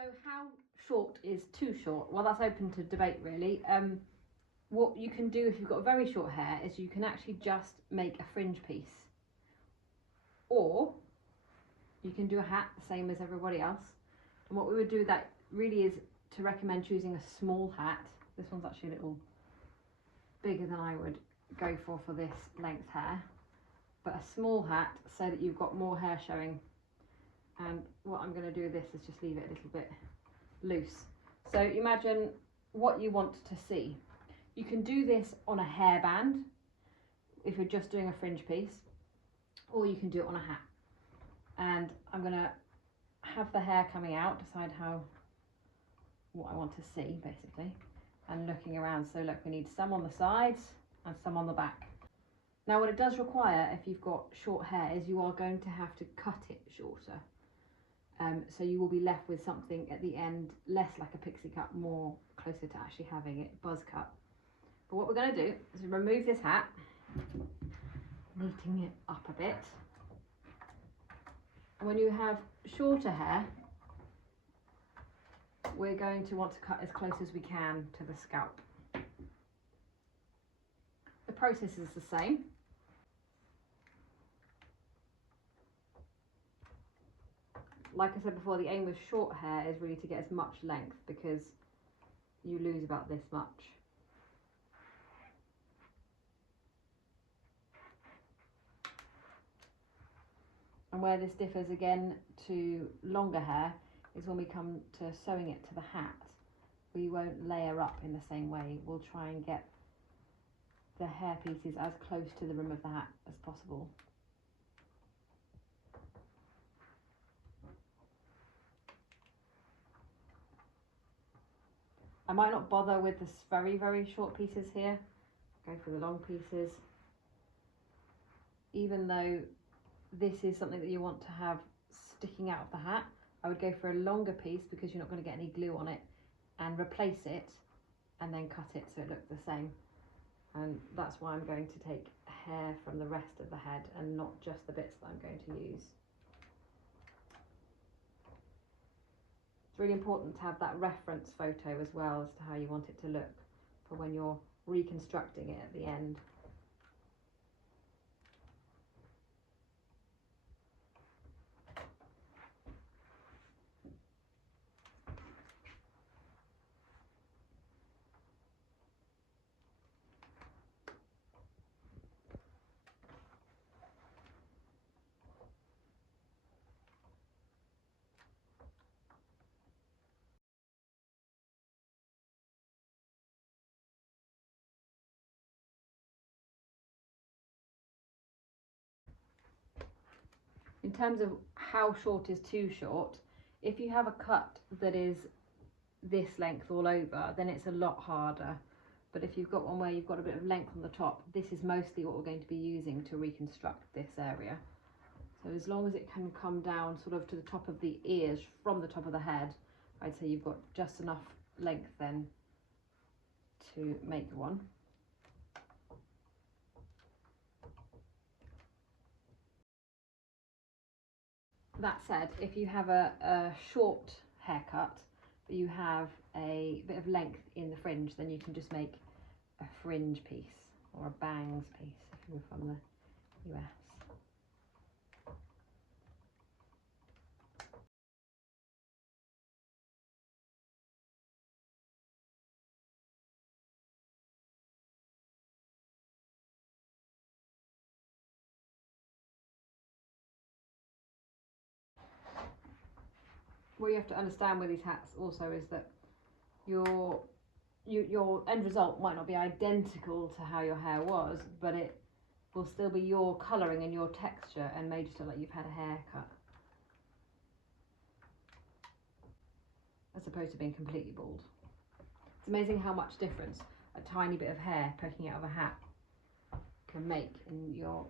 So how short is too short? Well, that's open to debate really. What you can do if you've got very short hair is you can actually just make a fringe piece, or you can do a hat the same as everybody else. And what we would do that really is to recommend choosing a small hat. This one's actually a little bigger than I would go for this length hair, but a small hat so that you've got more hair showing. And what I'm going to do with this is just leave it a little bit loose. So imagine what you want to see. You can do this on a hairband if you're just doing a fringe piece, or you can do it on a hat. And I'm going to have the hair coming out, decide what I want to see basically, and looking around. So look, we need some on the sides and some on the back. Now what it does require if you've got short hair is you are going to have to cut it shorter. So you will be left with something at the end less like a pixie cut, more closer to actually having it buzz cut. But what we're going to do is remove this hat, neating it up a bit. And when you have shorter hair, we're going to want to cut as close as we can to the scalp. The process is the same. Like I said before, the aim with short hair is really to get as much length because you lose about this much. And where this differs again to longer hair is when we come to sewing it to the hat, we won't layer up in the same way. We'll try and get the hair pieces as close to the rim of the hat as possible. I might not bother with this very short pieces here, go for the long pieces. Even though this is something that you want to have sticking out of the hat, I would go for a longer piece because you're not going to get any glue on it, and replace it and then cut it so it looks the same. And that's why I'm going to take hair from the rest of the head and not just the bits that I'm going to use. It's really important to have that reference photo as well as to how you want it to look for when you're reconstructing it at the end. In terms of how short is too short, if you have a cut that is this length all over, then it's a lot harder. But if you've got one where you've got a bit of length on the top, this is mostly what we're going to be using to reconstruct this area. So as long as it can come down sort of to the top of the ears from the top of the head, I'd say you've got just enough length then to make one. That said, if you have a short haircut, but you have a bit of length in the fringe, then you can just make a fringe piece or a bangs piece if you're from the US. What you have to understand with these hats also is that your end result might not be identical to how your hair was, but it will still be your colouring and your texture and made you feel like you've had a haircut, as opposed to being completely bald. It's amazing how much difference a tiny bit of hair poking out of a hat can make in your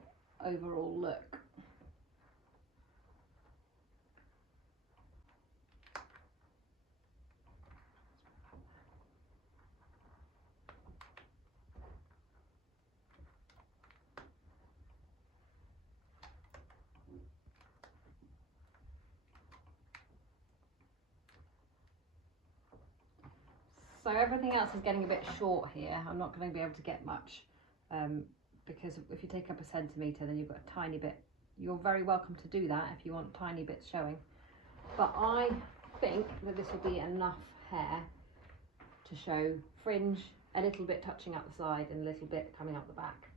overall look. So everything else is getting a bit short here. I'm not going to be able to get much because if you take up a centimetre, then you've got a tiny bit. You're very welcome to do that if you want tiny bits showing. But I think that this will be enough hair to show fringe, a little bit touching up the side and a little bit coming up the back.